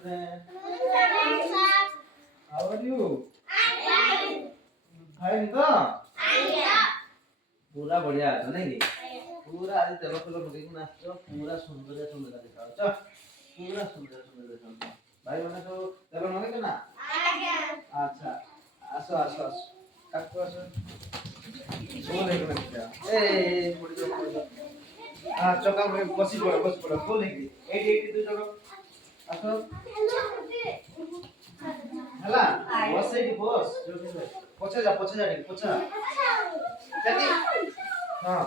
student? How are you? Fine तो? पूरा बढ़िया है नहीं कि? पूरा आज तेल तेल पकई कि नाचो पूरा सुंदर सुंदर दिखाओ चल पूरा सुंदर सुंदर दिखाओ भाई माने तो तेल नगे ना? अच्छा आसो आसो आसो काटो आसो बोले कि ना ए पड़ी जाओ हां चका में बसी पड़ो बोले कि 80 तू चलो आसो हला बस एडी बस पछे जा रे पछा जाती हां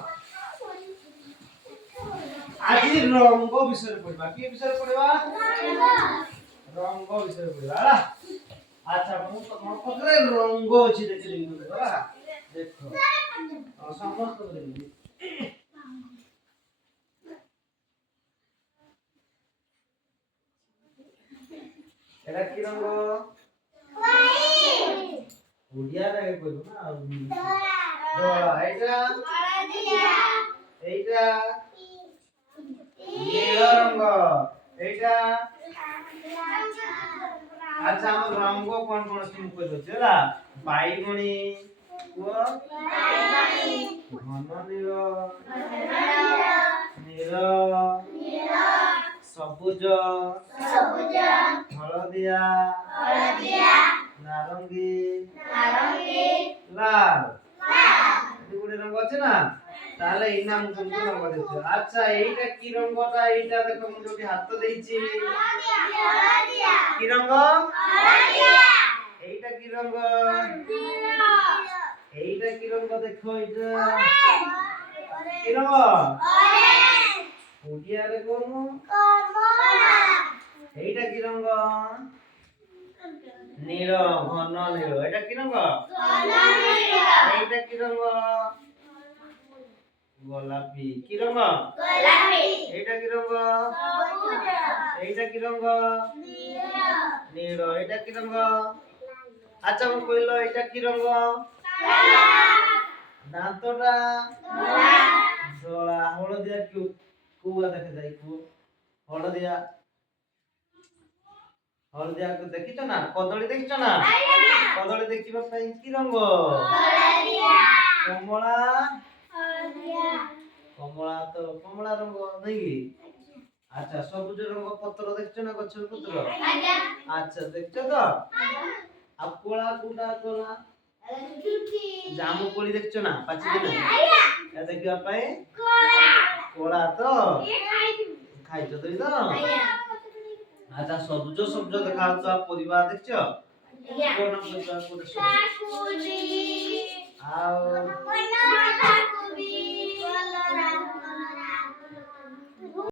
आज रंग विषय पढ़वा के विषय पढ़वा रंग विषय पढ़वा हला अच्छा मु तम पकरे रंग अछि देखि लिखु हला देखो समस्त लिखि एटा की रंग व्हाइट उडिया रे कहू ना धोला एटा हळदिया एटा नील रंग एटा अच्छा हम रंग कोन कोन तुम कह दो चला बाईगणी को घन नील नील सबुज हळदिया नारंगी लाल এটি গুড়ে রঙ আছে না তাহলে এই নাম কোনটো রঙ দিছো আচ্ছা এইটা কি রঙটা এইটা দেখো আমি যদি হাত দেইছি হলদিয়া কি রঙ হলদিয়া এইটা কি রঙ নীল এইটা কি রঙ দেখো এটা কি রঙ অরেঞ্জ ওডিয়া রে কোন কমলা এইটা কি রঙ নীল ঘন নীল এটা কি রঙ ঘন নীল এইটা কি রঙ গোলাপি কি রঙ গোলাপি এইটা কি রঙ সবুজ এইটা কি রঙ নীল নীল এইটা কি রঙ আচ্ছা আমি কইলো এটা কি রঙ কালা দাঁতটা ধলা ধলা হলদিয়া কি কুয়া দেখে যাই কু হলদিয়া হলদিয়া को देखिছো না কদলী দেখিছো না কদলী দেখিবা পাই কি রঙ হলদিয়া কমলা হলদিয়া কমলা তো কমলা রঙ নাই কি আচ্ছা সবুজ রঙ পত্র দেখছো না গছের পত্র আজ্ঞা আচ্ছা দেখছো তো আ কোলা কোটা কোলা জামু কোলি দেখছো না পাচি দিন আজ্ঞা এ দেখিবা পাই কোলা কোলা তো খাইছো তুই তো আজ্ঞা আচ্ছা সবুজ সবুজ দেখা তো পরিবার দেখছো কোন পরিবার কোন কাকুলি আও